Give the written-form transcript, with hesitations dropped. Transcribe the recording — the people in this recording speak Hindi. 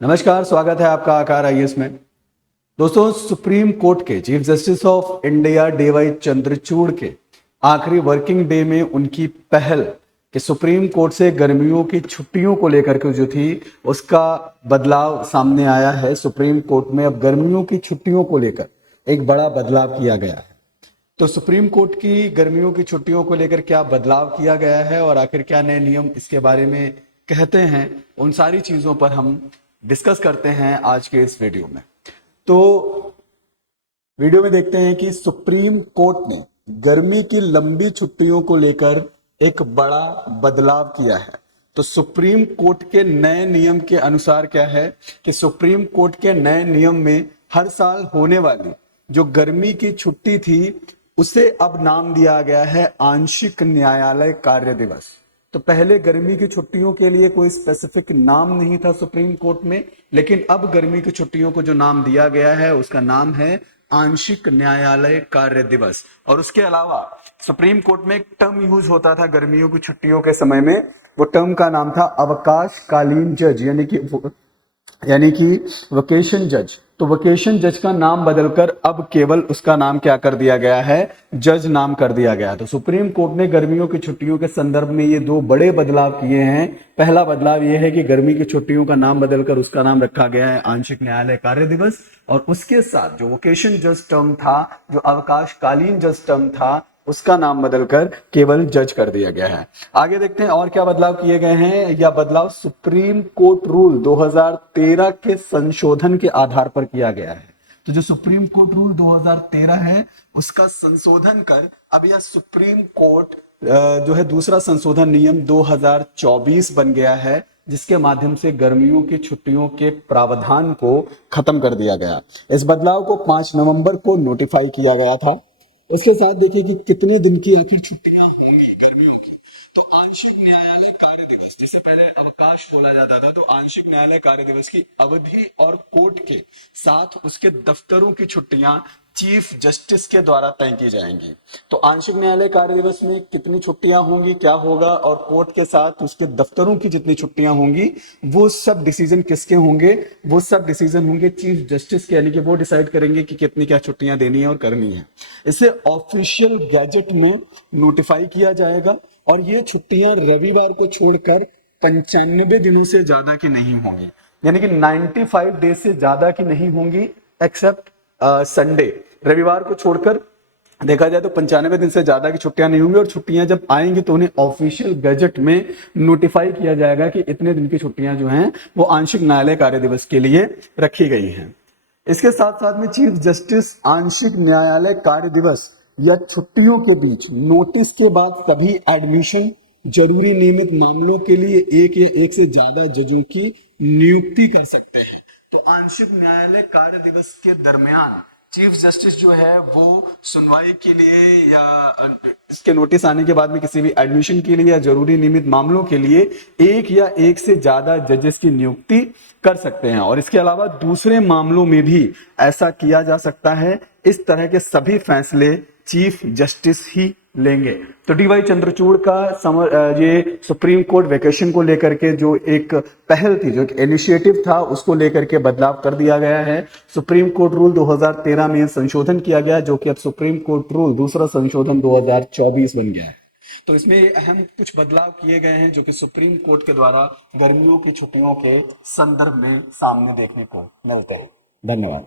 नमस्कार, स्वागत है आपका आकार आईएएस में। दोस्तों, सुप्रीम कोर्ट के chief justice of India DY Chandrachud के आखिरी वर्किंग डे में उनकी पहल कि सुप्रीम कोर्ट से गर्मियों की छुट्टियों को लेकर के जो थी उसका बदलाव सामने आया है। सुप्रीम कोर्ट में अब गर्मियों की छुट्टियों को लेकर एक बड़ा बदलाव किया गया है। तो सुप्रीम कोर्ट की गर्मियों की छुट्टियों को लेकर क्या बदलाव किया गया है और आखिर क्या नए नियम इसके बारे में कहते हैं, उन सारी चीजों पर हम डिस्कस करते हैं आज के इस वीडियो में। तो वीडियो में देखते हैं कि सुप्रीम कोर्ट ने गर्मी की लंबी छुट्टियों को लेकर एक बड़ा बदलाव किया है। तो सुप्रीम कोर्ट के नए नियम के अनुसार क्या है कि सुप्रीम कोर्ट के नए नियम में हर साल होने वाली जो गर्मी की छुट्टी थी उसे अब नाम दिया गया है आंशिक न्यायालय कार्य दिवस। तो पहले गर्मी की छुट्टियों के लिए कोई स्पेसिफिक नाम नहीं था सुप्रीम कोर्ट में, लेकिन अब गर्मी की छुट्टियों को जो नाम दिया गया है उसका नाम है आंशिक न्यायालय कार्य दिवस। और उसके अलावा सुप्रीम कोर्ट में एक टर्म यूज होता था गर्मियों की छुट्टियों के समय में, वो टर्म का नाम था अवकाशकालीन जज, यानी कि वोकेशन जज। तो वोकेशन जज का नाम बदलकर अब केवल उसका नाम क्या कर दिया गया है, जज नाम कर दिया गया। तो सुप्रीम कोर्ट ने गर्मियों की छुट्टियों के संदर्भ में ये दो बड़े बदलाव किए हैं। पहला बदलाव ये है कि गर्मी की छुट्टियों का नाम बदलकर उसका नाम रखा गया है आंशिक न्यायालय कार्य दिवस, और उसके साथ जो वोकेशन जज टर्म था, जो अवकाशकालीन जज टर्म था, उसका नाम बदलकर केवल जज कर दिया गया है। आगे देखते हैं और क्या बदलाव किए गए हैं। यह बदलाव सुप्रीम कोर्ट रूल 2013 के संशोधन के आधार पर किया गया है। तो जो सुप्रीम कोर्ट रूल 2013 है उसका संशोधन कर अब यह सुप्रीम कोर्ट जो है दूसरा संशोधन नियम 2024 बन गया है, जिसके माध्यम से गर्मियों की छुट्टियों के प्रावधान को खत्म कर दिया गया। इस बदलाव को 5 नवंबर को नोटिफाई किया गया था। उसके साथ देखिए कि कितने दिन की आखिर छुट्टियां होंगी गर्मियों की। तो आंशिक न्यायालय कार्य दिवस, जैसे पहले अवकाश बोला जाता था, तो आंशिक न्यायालय कार्य दिवस की अवधि और कोर्ट के साथ उसके दफ्तरों की छुट्टियां चीफ जस्टिस के द्वारा तय की जाएंगी। तो आंशिक न्यायालय कार्य दिवस में कितनी छुट्टियां होंगी, क्या होगा, और कोर्ट के साथ उसके दफ्तरों की जितनी छुट्टियां होंगी वो सब डिसीजन किसके होंगे, वो सब डिसीजन होंगे चीफ जस्टिस के, यानी कि वो डिसाइड करेंगे कि कितनी क्या छुट्टियां देनी है और करनी है। इसे ऑफिशियल गैजेट में नोटिफाई किया जाएगा और ये छुट्टियां रविवार को छोड़कर 95 दिनों से ज्यादा की नहीं होंगी, यानी कि 95 डेज से ज्यादा की नहीं होंगी एक्सेप्ट संडे। रविवार को छोड़कर देखा जाए तो 95 दिन से ज्यादा की छुट्टियां नहीं होंगी, और छुट्टियां जब आएंगी तो उन्हें ऑफिशियल गैजेट में नोटिफाई किया जाएगा कि इतने दिन की छुट्टियां जो हैं वो आंशिक न्यायालय कार्य दिवस के लिए रखी गई हैं। इसके साथ साथ में चीफ जस्टिस आंशिक न्यायालय कार्य दिवस या छुट्टियों के बीच नोटिस के बाद सभी एडमिशन, जरूरी नियमित मामलों के लिए एक या एक से ज्यादा जजों की नियुक्ति कर सकते हैं। तो आंशिक न्यायालय कार्य दिवस के दरमियान चीफ जस्टिस जो है वो सुनवाई के लिए या इसके नोटिस आने के बाद में किसी भी एडमिशन के लिए या जरूरी नियमित मामलों के लिए एक या एक से ज्यादा जजेस की नियुक्ति कर सकते हैं। और इसके अलावा दूसरे मामलों में भी ऐसा किया जा सकता है। इस तरह के सभी फैसले चीफ जस्टिस ही लेंगे। तो डीवाई चंद्रचूड़ का ये सुप्रीम कोर्ट वेकेशन को लेकर के जो एक पहल थी, जो एक इनिशिएटिव था, उसको लेकर के बदलाव कर दिया गया है। सुप्रीम कोर्ट रूल 2013 में संशोधन किया गया, जो कि अब सुप्रीम कोर्ट रूल दूसरा संशोधन 2024 बन गया है। तो इसमें अहम कुछ बदलाव किए गए हैं जो कि सुप्रीम कोर्ट के द्वारा गर्मियों की छुट्टियों के संदर्भ में सामने देखने को मिलते हैं। धन्यवाद।